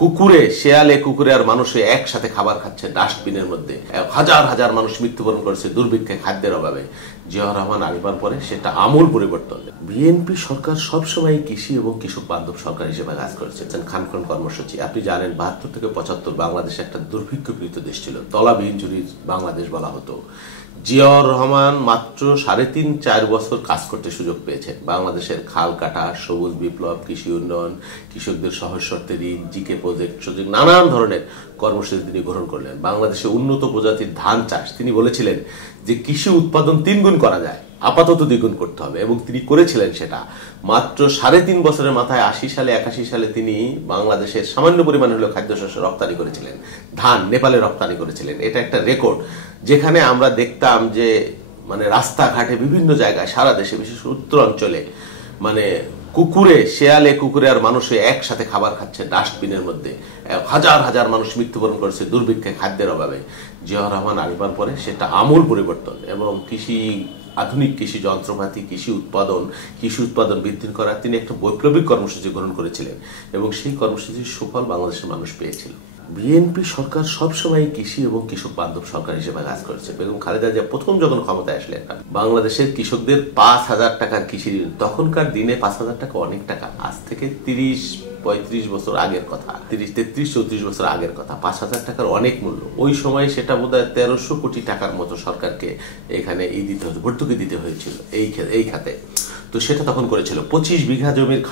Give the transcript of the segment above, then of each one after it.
কুকুরে, শেয়ালে, কুকুরে আর মানুষে একসাথে খাবার খাচ্ছে ডাস্টবিনের মধ্যে। হাজার হাজার মানুষ মৃত্যুবরণ করেছে দুর্ভিক্ষে, খাদ্যের অভাবে। জিয়াউর রহমান আসবার পরে সেটা আমূল পরিবর্তন। বিএনপি সরকার সবসময় কৃষি এবং কৃষক বান্ধব সরকার হিসেবে কাজ করেছে। খানখন কর্মসূচি আপনি জানেন, 72 থেকে 75 বাংলাদেশ একটা দুর্ভিক্ষপীড়িত দেশ ছিল, তলাবিহীন জুড়ি বাংলাদেশ বলা হতো। জিয়াউর রহমান মাত্র 3.5-4 বছর কাজ করতে সুযোগ পেয়েছেন। বাংলাদেশের খাল কাটা, সবুজ বিপ্লব, কৃষি উন্নয়ন, কৃষকদের সহজ শর্তে ঋণ, জিকে প্রজেক্ট, সুযোগ, নানান ধরনের কর্মসূচি তিনি গ্রহণ করলেন। বাংলাদেশে উন্নত প্রজাতির ধান চাষ, তিনি বলেছিলেন যে কৃষি উৎপাদন 3 গুণ করা যায়, আপাতত 2 গুণ করতে হবে, এবং তিনি করেছিলেন সেটা। মাত্র 3.5 বছরের মাথায় 80 সালে 81 সালে তিনি বাংলাদেশের সামান্য পরিমাণ হলেও খাদ্যশস্য রপ্তানি করেছিলেন। ধান নেপালে রপ্তানি করেছিলেন। এটা একটা রেকর্ড, যেখানে আমরা দেখতাম যে মানে রাস্তাঘাটে বিভিন্ন জায়গায় সারা দেশে, বিশেষ উত্তর অঞ্চলে, মানে কুকুরে, শেয়ালে, কুকুরে আর মানুষে একসাথে খাবার খাচ্ছে ডাস্টবিনের মধ্যে। হাজার হাজার মানুষ মৃত্যুবরণ করেছে দুর্ভিক্ষে, খাদ্যের অভাবে। জিয়াউর রহমান আসবার পরে সেটা আমূল পরিবর্তন, এবং আধুনিক কৃষি যন্ত্রপাতি, কৃষি উৎপাদন বৃদ্ধি করার তিনি একটা বৈপ্লবিক কর্মসূচি গ্রহণ করেছিলেন, এবং সেই কর্মসূচির সুফল বাংলাদেশের মানুষ পেয়েছিল। বিএনপি সরকার সবসময় কৃষি এবং কৃষক বান্ধব সরকার হিসেবে কাজ করেছে। বেগম খালেদা জিয়া প্রথম যখন ক্ষমতায় আসলেন, বাংলাদেশের কৃষকদের 5,000 টাকার কৃষি ঋণ, তখনকার দিনে 5,000 টাকা অনেক টাকা। আজ থেকে 30-35 বছর আগের কথা, 33-34 বছর আগের কথা। 5,000 টাকার অনেক মূল্য। ওই সময় সেটা বোধহয় 1300 কোটি টাকার মতো সরকারকে এখানে ভর্তুকি দিতে হয়েছিল এই খাতে। তো সেটা তখন করেছিল। 25 বিঘা জমির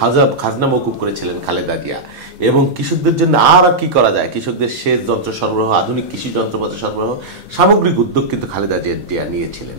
খাজনা মওকুফ করেছিলেন খালেদা জিয়া। এবং কৃষকদের জন্য আর কি করা যায়, কৃষকদের সেচ যন্ত্র সরবরাহ, আধুনিক কৃষি যন্ত্রপাতি সরবরাহ, সামগ্রিক উদ্যোগ কিন্তু খালেদা জিয়া নিয়েছিলেন।